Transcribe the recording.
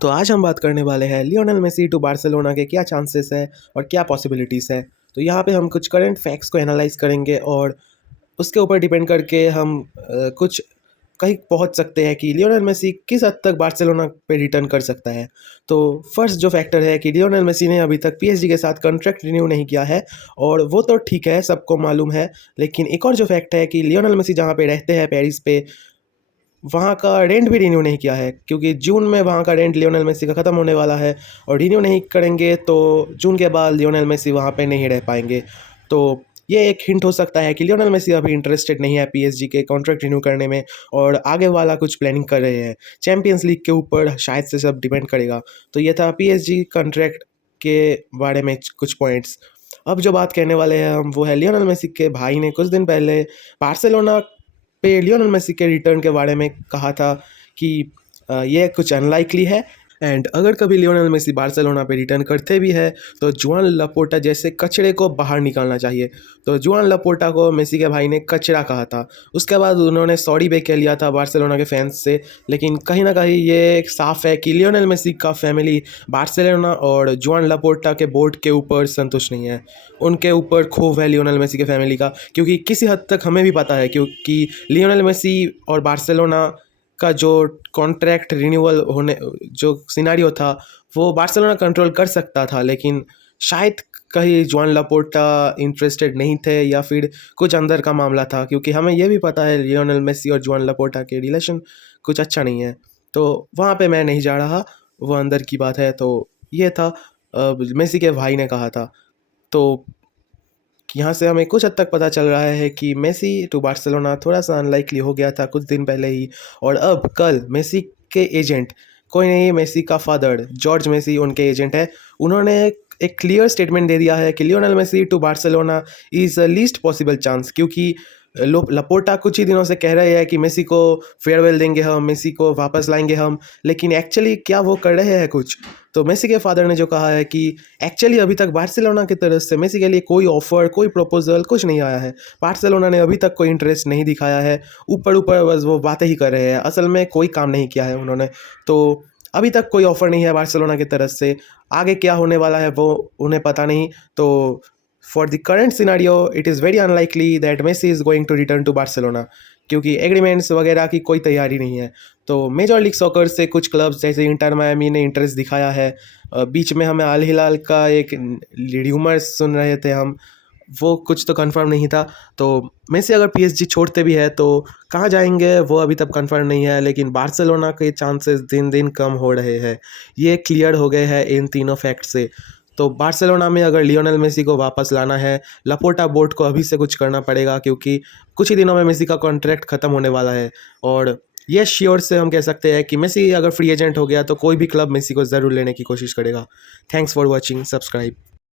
तो आज हम बात करने वाले हैं लियोनेल मेसी टू बार्सिलोना के क्या चांसेस है और क्या पॉसिबिलिटीज़ है। तो यहाँ पे हम कुछ करंट फैक्ट्स को एनालाइज करेंगे और उसके ऊपर डिपेंड करके हम कुछ कहीं पहुँच सकते हैं कि लियोनेल मेसी किस हद तक बार्सिलोना पे रिटर्न कर सकता है। तो फर्स्ट जो फैक्टर है कि लियोनेल मेसी ने अभी तक पीएसजी के साथ कॉन्ट्रैक्ट रिन्यू नहीं किया है और वो तो ठीक है, सबको मालूम है। लेकिन एक और जो फैक्ट है कि लियोनेल मेसी जहाँ पे रहते हैं पेरिस पे, वहाँ का रेंट भी रिन्यू नहीं किया है, क्योंकि जून में वहाँ का रेंट लियोनेल मेसी का ख़त्म होने वाला है और रिन्यू नहीं करेंगे तो जून के बाद लियोनेल मेसी वहाँ पे नहीं रह पाएंगे। तो ये एक हिंट हो सकता है कि लियोनेल मेसी अभी इंटरेस्टेड नहीं है पीएसजी के कॉन्ट्रैक्ट रिन्यू करने में और आगे वाला कुछ प्लानिंग कर रहे हैं। चैंपियंस लीग के ऊपर शायद से सब डिपेंड करेगा। तो ये था पीएसजी कॉन्ट्रैक्ट के बारे में कुछ पॉइंट्स। अब जो बात कहने वाले हैं हम वो है लियोनेल मेसी के भाई ने कुछ दिन पहले बार्सिलोना पे लियोनेल मेसी के रिटर्न के बारे में कहा था कि ये कुछ अनलाइकली है एंड अगर कभी लियोनेल मेसी बार्सिलोना पे रिटर्न करते भी है तो जुआन लपोर्टा जैसे कचरे को बाहर निकालना चाहिए। तो जुआन लपोर्टा को मेसी के भाई ने कचरा कहा था। उसके बाद उन्होंने सॉरी भी कह लिया था बार्सिलोना के फैंस से। लेकिन कहीं ना कहीं ये साफ है कि लियोनेल मेसी का फैमिली बार्सिलोना और जुआन लपोर्टा के बोर्ड के ऊपर संतुष्ट नहीं है। उनके ऊपर खूब है लियोनेल मेसी के फैमिली का, क्योंकि किसी हद तक हमें भी पता है क्योंकि लियोनेल मेसी और बार्सिलोना का जो कॉन्ट्रैक्ट रिन्यूअल होने जो सिनेरियो था वो बार्सिलोना कंट्रोल कर सकता था, लेकिन शायद कहीं जुआन लपोर्टा इंटरेस्टेड नहीं थे या फिर कुछ अंदर का मामला था, क्योंकि हमें यह भी पता है लियोनेल मेसी और जुआन लपोर्टा के रिलेशन कुछ अच्छा नहीं है। तो वहाँ पे मैं नहीं जा रहा, वो अंदर की बात है। तो ये था मेसी के भाई ने कहा था। तो यहाँ से हमें कुछ हद तक पता चल रहा है कि मेसी टू बार्सिलोना थोड़ा सा अनलाइकली हो गया था कुछ दिन पहले ही। और अब कल मेसी के एजेंट, कोई नहीं, मेसी का फादर जॉर्ज मेसी उनके एजेंट है, उन्होंने एक क्लियर स्टेटमेंट दे दिया है कि Lionel Messi to Barcelona is a least possible chance. क्योंकि लपोर्टा कुछ ही दिनों से कह रहे हैं कि मेसी को फेयरवेल देंगे हम, मेसी को वापस लाएंगे हम, लेकिन एक्चुअली क्या वो कर रहे हैं कुछ? तो मेसी के फादर ने जो कहा है कि एक्चुअली अभी तक बार्सिलोना की तरफ से मेसी के लिए कोई ऑफर, कोई प्रपोजल कुछ नहीं आया है। बार्सिलोना ने अभी तक कोई इंटरेस्ट नहीं दिखाया है, ऊपर ऊपर बस वो बातें ही कर रहे हैं, असल में कोई काम नहीं किया है उन्होंने। तो अभी तक कोई ऑफर नहीं है बार्सिलोना की तरफ से। आगे क्या होने वाला है वो उन्हें पता नहीं। तो for the current scenario it is very unlikely that Messi is going to return to Barcelona, क्योंकि एग्रीमेंट्स वगैरह की कोई तैयारी नहीं है। तो मेजर लीग सॉकर से कुछ क्लब्स जैसे इंटर मायामी ने इंटरेस्ट दिखाया है। बीच में हमें अल हिलाल का एक र्यूमर्स सुन रहे थे हम, वो कुछ तो कंफर्म नहीं था। तो मेसी अगर पीएसजी छोड़ते भी है तो कहाँ जाएंगे वो अभी तक कंफर्म नहीं है, लेकिन बार्सिलोना के चांसेस दिन दिन कम हो रहे हैं। ये क्लियर हो गए हैं इन तीनों फैक्ट से। तो बार्सिलोना में अगर लियोनेल मेसी को वापस लाना है, लपोर्टा बोर्ड को अभी से कुछ करना पड़ेगा, क्योंकि कुछ ही दिनों में मेसी का कॉन्ट्रैक्ट ख़त्म होने वाला है। और ये श्योर से हम कह सकते हैं कि मेसी अगर फ्री एजेंट हो गया तो कोई भी क्लब मेसी को ज़रूर लेने की कोशिश करेगा। Thanks for watching, subscribe.